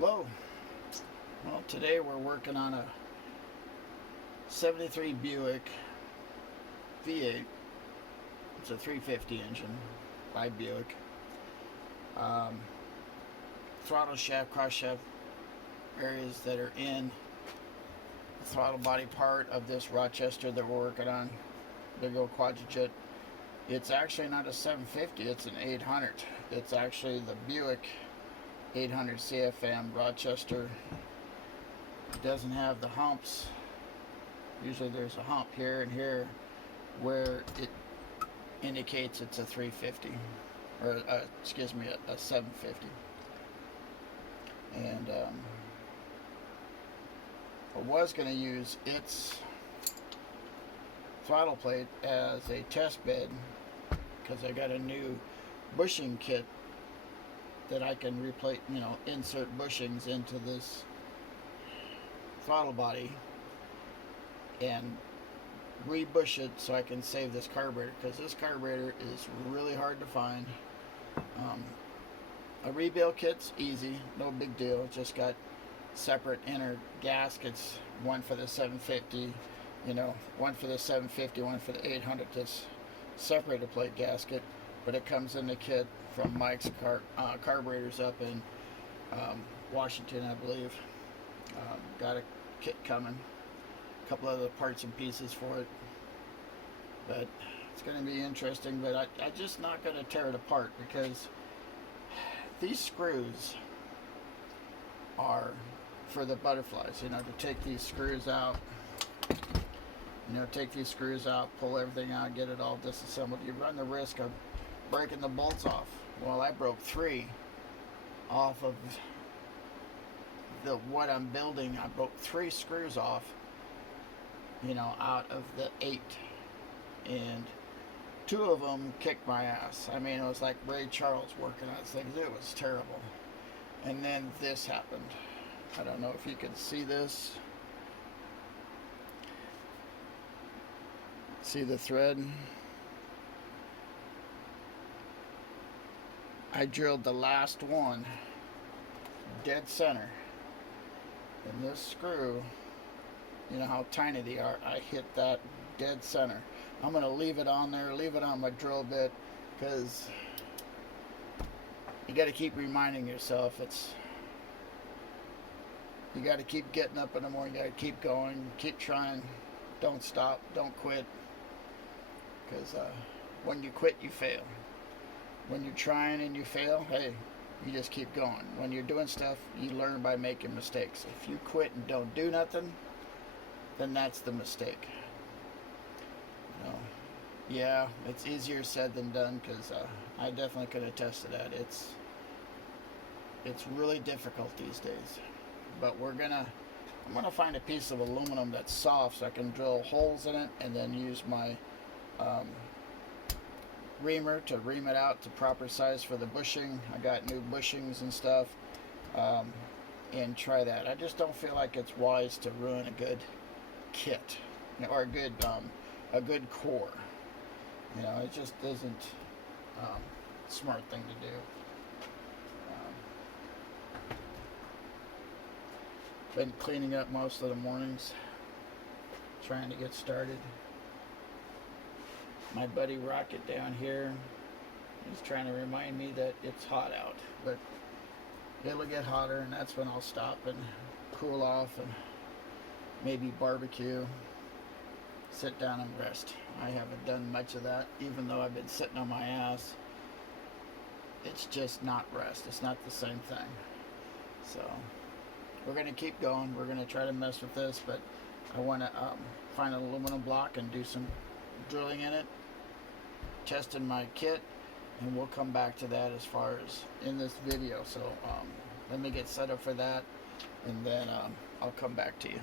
Hello. Well, today we're working on a 73 Buick V8. It's a 350 engine by Buick. Throttle shaft, cross shaft areas that are in the throttle body part of this Rochester that we're working on. Big old Qjet. It's actually not a 750, it's an 800. It's actually the Buick 800 CFM Rochester. It doesn't have the humps. Usually there's a hump here and here where it indicates it's a 350 or excuse me, a 750. And I was going to use its throttle plate as a test bed because I got a new bushing kit that I can replace, insert bushings into this throttle body and rebush it so I can save this carburetor, because this carburetor is really hard to find. A rebuild kit's easy, no big deal. Just got separate inner gaskets, one for the 750, one for the 750, one for the 800, this separator plate gasket. But it comes in the kit from Mike's carburetors up in Washington, I believe. Got a kit coming, a couple other parts and pieces for it, but it's going to be interesting. But I'm just not going to tear it apart, because these screws are for the butterflies, to take these screws out, pull everything out, get it all disassembled. You run the risk of breaking the bolts off. Well, I broke 3 off of what I'm building. I broke 3 screws off, out of the 8, and 2 of them kicked my ass. I mean, it was like Ray Charles working on things. It was terrible. And then this happened. I don't know if you can see this. See the thread? I drilled the last one dead center, and this screw, how tiny they are, I hit that dead center. I'm going to leave it on there, leave it on my drill bit, because you got to keep reminding yourself, you got to keep getting up in the morning, you got to keep going, keep trying, don't stop, don't quit, because when you quit, you fail. When you're trying and you fail, hey, you just keep going. When you're doing stuff, you learn by making mistakes. If you quit and don't do nothing, then that's the mistake. Yeah, it's easier said than done, because I definitely could attest to that. It's really difficult these days. But I'm gonna find a piece of aluminum that's soft so I can drill holes in it, and then use my reamer to ream it out to proper size for the bushing. I got new bushings and stuff, and try that. I just don't feel like it's wise to ruin a good kit, or a good core. It just isn't a smart thing to do. Been cleaning up most of the mornings, trying to get started. My buddy Rocket down here, he's trying to remind me that it's hot out, but it'll get hotter, and that's when I'll stop and cool off and maybe barbecue, sit down and rest. I haven't done much of that, even though I've been sitting on my ass. It's just not rest. It's not the same thing. So we're going to keep going. We're going to try to mess with this, but I want to find an aluminum block and do some drilling in it, testing my kit, and we'll come back to that as far as in this video. So let me get set up for that, and then I'll come back to you.